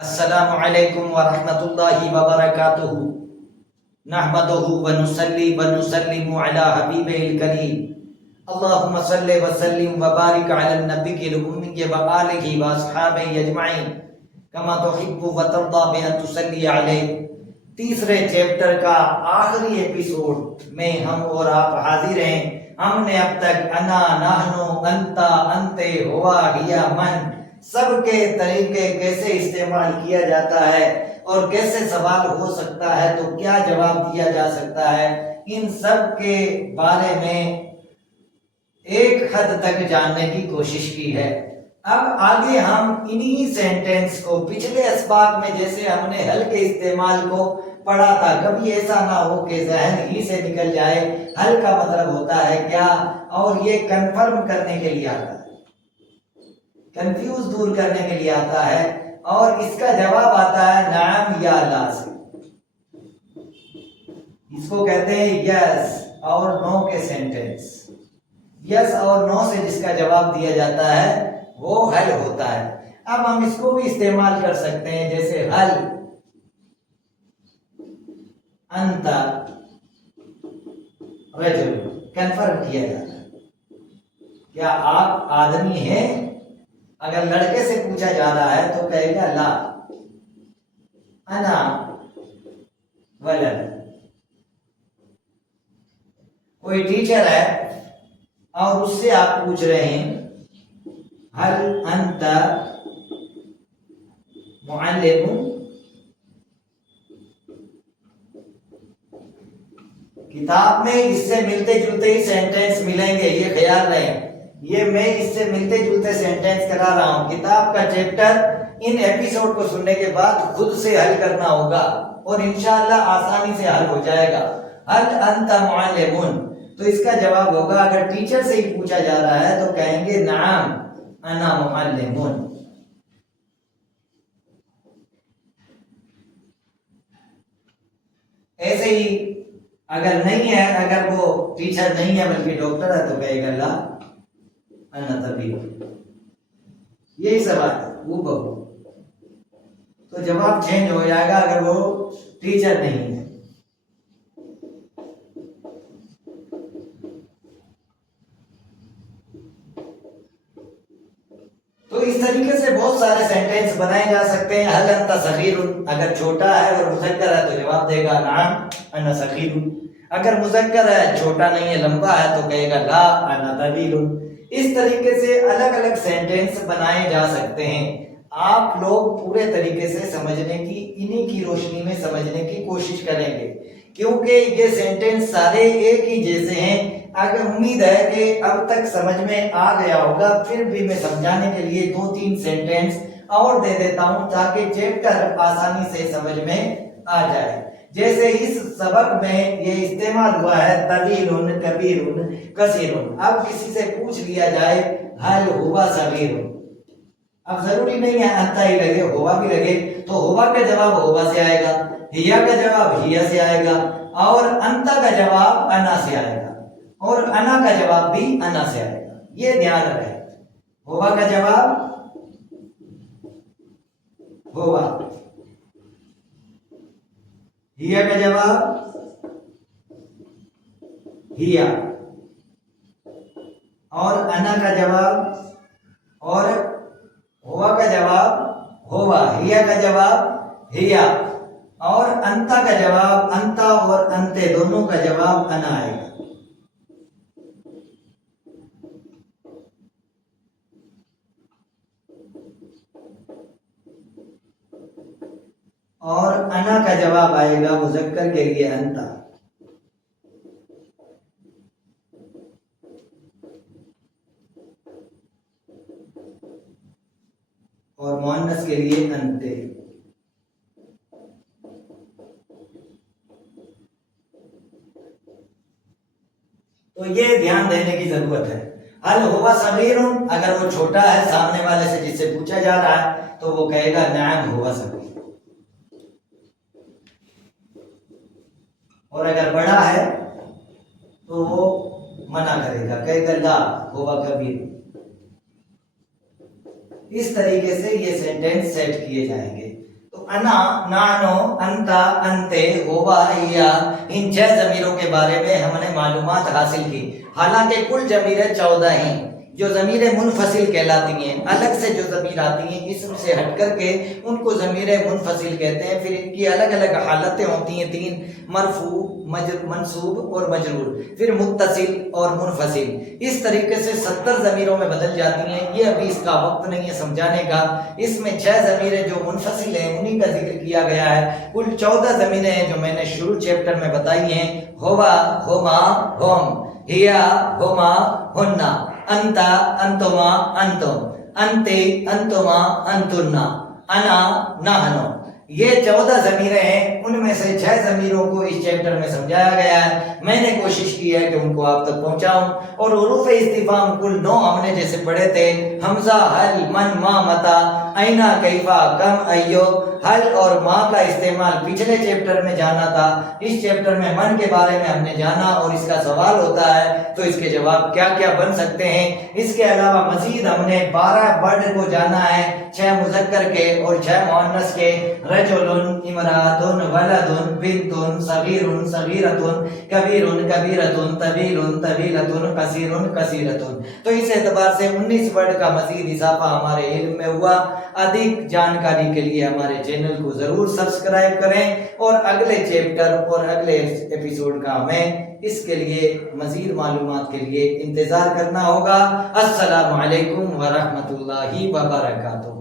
अस्सलामु अलैकुम व रहमतुल्लाहि व बरकातुहू। नहमदुहू व नुसल्ली व नुसल्लिमु अला हबीबिल करीम। अल्लाहुम्मा सल्लि व सल्लिम व बारिक अला नबिय्यिल उम्मी व आलिहि व अस्हाबिहि अजमईन कमा तुहिब्बु व तर्दा बि अन तुसल्ली अलैहि। तीसरे चैप्टर का आखिरी एपिसोड में हम और आप हाजिर हैं। हमने अब तक अना, नहनु, अंता, अंते, हुआ, हिया, मन सबके तरीके कैसे इस्तेमाल किया जाता है और कैसे सवाल हो सकता है तो क्या जवाब दिया जा सकता है, इन सब के बारे में एक हद तक जानने की कोशिश की है। अब आगे हम इन्हीं सेंटेंस को पिछले असबाक में जैसे हमने हल के इस्तेमाल को पढ़ा था, कभी ऐसा ना हो कि जहन ही से निकल जाए हल का मतलब होता है क्या, और ये कंफर्म करने के लिए आता है, कंफ्यूज दूर करने के लिए आता है, और इसका जवाब आता है नाम या ला से। इसको कहते हैं यस और नो के सेंटेंस। यस और नो से जिसका जवाब दिया जाता है वो हल होता है। अब हम इसको भी इस्तेमाल कर सकते हैं, जैसे हल अंता रजुल, कंफर्म किया जाता है, क्या आप आदमी हैं। अगर लड़के से पूछा जा रहा है तो कहेगा ला, अना वलद। कोई टीचर है और उससे आप पूछ रहे हैं हल अंता मुअल्लिमुन, किताब में इससे मिलते जुलते ही सेंटेंस मिलेंगे, ये ख्याल रहे। ये मैं इससे मिलते जुलते सेंटेंस करा रहा हूं। किताब का चैप्टर इन एपिसोड को सुनने के बाद खुद से हल करना होगा और इंशाअल्लाह आसानी से हल हो जाएगा। हल अंता मुअल्लिमुन, तो इसका जवाब होगा, अगर टीचर से ही पूछा जा रहा है तो कहेंगे नाम अना मुअल्लिमुन। ऐसे ही अगर नहीं है, अगर वो टीचर नहीं है बल्कि डॉक्टर है तो कहेगा ला अना तबीब। यही सवाल है वो बहु, तो जवाब चेंज हो जाएगा अगर वो टीचर नहीं है। तो इस तरीके से बहुत सारे सेंटेंस बनाए जा सकते हैं। हल अंता सगीरुन, अगर छोटा है और मुज़क्कर है तो जवाब देगा नाम अना सगीरुन। अगर मुज़क्कर है, छोटा नहीं है, लंबा है तो कहेगा ला अना तवीलुन। इस तरीके से अलग अलग सेंटेंस बनाए जा सकते हैं। आप लोग पूरे तरीके से समझने की, इन्हीं की रोशनी में समझने की कोशिश करेंगे, क्योंकि ये सेंटेंस सारे एक ही जैसे हैं। अगर उम्मीद है कि अब तक समझ में आ गया होगा, फिर भी मैं समझाने के लिए 2-3 सेंटेंस और दे देता हूं ताकि चैप्टर आसानी से समझ में आ जाए। जैसे इस सबक में ये इस्तेमाल हुआ है तवीलुन, कबीरुन, कसीरुन। अब किसी से पूछ लिया जाए हल हुआ सगीरुन, अब जरूरी नहीं है अंता ही लगे, हुआ भी लगे, तो हुआ का जवाब हुआ से आएगा, हिया का जवाब हिया से आएगा, और अंता का जवाब अना से आएगा, और अना का जवाब भी अना से आएगा। ये ध्यान रहे, हुआ का जवाब हुआ, हिया का जवाब हिया, और अना का जवाब, और हुआ का जवाब हुआ, हिया का जवाब हिया, और अंता का जवाब अंता, और अंते दोनों का जवाब अना आएगा। और अना का जवाब आएगा मुज़क्कर के लिए अंता, और मुअन्नस के लिए अंते। तो ये ध्यान देने की जरूरत है। हल हुआ सगीरुन, अगर वो छोटा है, सामने वाले से जिससे पूछा जा रहा है, तो वो कहेगा नाम हुआ सगीर, और अगर बड़ा है तो वो मना करेगा, कहेगा ला हुआ कबीर। इस तरीके से ये सेंटेंस सेट किए जाएंगे। तो अना, नानो, अंता, अंते, होवा, हिया, इन 6 जमीरों के बारे में हमने मालूमात हासिल की। हालांकि कुल जमीरें 14 हैं जो ज़मीरें मुनफसिल कहलाती हैं। अलग से जो ज़मीर आती हैं इसम से हट करके उनको ज़मीरें मुनफसिल कहते हैं। फिर इनकी अलग अलग हालतें होती हैं, 3: मरफू, मंसूब और मजरूर, फिर मुत्तसिल और मुनफसिल। इस तरीके से 70 ज़मीरों में बदल जाती हैं। ये अभी इसका वक्त नहीं है समझाने का। इसमें 6 ज़मीरें जो मुनफसिल हैं उन्हीं का जिक्र किया गया है। कुल 14 ज़मीरें हैं जो मैंने शुरू चैप्टर में बताई हैं। होवा, होमा, होम, हिया, होमा, हुन्ना, अंता, अंतुमा, अंतुम, अंते, अंतुमा, अंतुन्ना, अना, नहनो। ये 14 ज़मीरें हैं। उनमें से 6 ज़मीरों को इस चैप्टर में समझाया गया है। मैंने कोशिश की है कि उनको आप तक पहुंचाऊं। और हुरूफ इस्तिफाम कुल 9 हमने जैसे पढ़े थे। हमजा, हल, मन, मा, मता, ऐना, कैफा, कम, अयो। हल और माँ का इस्तेमाल पिछले चैप्टर में जाना था। इस चैप्टर में मन के बारे में हमने जाना और इसका सवाल होता है तो इसके जवाब क्या क्या बन सकते हैं। इसके अलावा मजीद हमने 12 वर्ड को जाना है, 6 मुज़क्कर के और 6 मुअन्नस के। रजुलुन, इमरातुन, वलदुन, बिन्तुन, सगीरुन, सगीरतुन, कबीरुन, कबीरतुन, तवीलुन, तवीलतुन, कसीरुन, कसीरतुन। तो इस एतबार से 19 वर्ड का मजीद इजाफा हमारे इल्म में हुआ। अधिक जानकारी के लिए हमारे चैनल को जरूर सब्सक्राइब करें और अगले चैप्टर और अगले एपिसोड का हमें इसके लिए मजीद मालूमात के लिए इंतजार करना होगा। अस्सलामु अलैकुम व रहमतुल्लाहि व बरकातुहू।